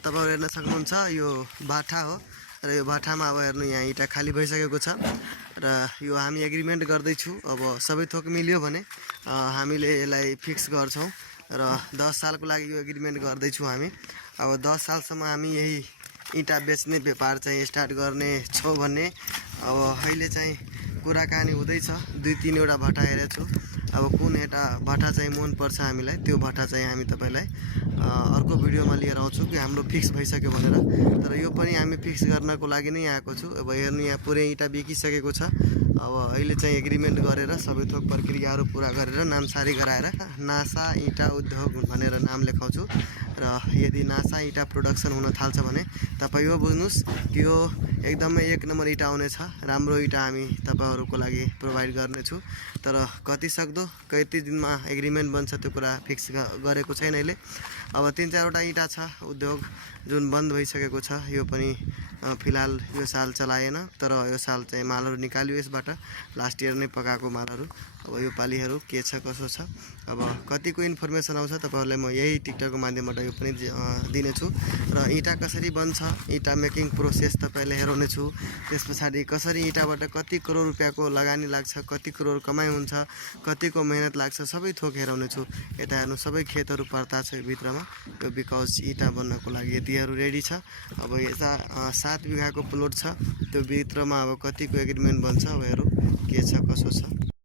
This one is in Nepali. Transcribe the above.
तपाईहरु हेर्न सक्नुहुन्छ यो बाठा हो र यो बाठामा अब हेर्नु यहाँ इटा खाली भइसकेको छ र यो हामी एग्रीमेन्ट गर्दै छु। अब सबै थोक मिल्यो भने हामीले यसलाई फिक्स गर्छौं र 10 सालको लागि यो एग्रीमेन्ट गर्दै छु हामी। अब 10 सालसम्म हामी यही इटा बेच्ने व्यापार चाहिँ स्टार्ट गर्ने छौं भन्ने अब अहिले चाहिँ कुराकानी हुँदैछ। 2-3 वटा भट्टा हेरेको छु। अब कुन एउटा भट्टा चाहिँ मन पर्छ हामीलाई त्यो भट्टा चाहिँ हामी तपाईलाई अर्को भिडियोमा लिएर आउँछु कि हाम्रो फिक्स भइसक्यो भनेर। तर यो पनि हामी फिक्स गर्नको लागि नै आएको छु। अब हेर्नु यहाँ पुरै इटा बिकिसकेको छ। अब अहिले चाहिँ एग्रीमेन्ट गरेर सबै थोक प्रक्रियाहरू पूरा गरेर नामसारी गराएर नासा इटा उद्योग भनेर नाम लेखाउँछु र यदि नासा इटा प्रोडक्सन हुन थाल्छ भने तपाई यो बुझ्नुस् कि यो एकदमै 1 नम्बर इटा आउनेछ। राम्रो इटा हामी तपाईहरुको लागि प्रोवाइड गर्नेछु। तर कति सक्दो कति दिनमा एग्रीमेन्ट बन्छ त्यो कुरा फिक्स गरेको छैन अहिले। अब 3-4 वटा इटा छ उद्योग जुन बन्द भइसकेको छ। यो पनि फिलहाल यो साल चलाएन तर यो साल चाहिँ मालहरु निकाल्यो यसबाट। लास्ट इयर नै पकाएको मालहरु। अब यो पालीहरु के छ कसो छ अब कतिको इन्फर्मेसन आउँछ तपाईहरुलाई म यही टिकटकको माध्यमबाट यो पनि दिनेछु र इटा कसरी बन्छ इटा मेकिङ प्रोसेस तपाईले हेराउने छु। त्यसपछि कसरी इटाबाट कति करोड रुपैयाँको लगानी लाग्छ कति करोड कमाइ हुन्छ कतिको मेहनत लाग्छ सबै थोक हेराउने छु। यता हेर्नु सबै खेतहरु पर्ता छ यो भित्रमा यो बिकज इटा बन्नको लागि यतिहरु रेडी छ। अब यता 7 बिघाको प्लट छ त्यो भित्रमा अब कतिको एग्रीमेन्ट बन्छ अब हेरौँ के छ कसो छ।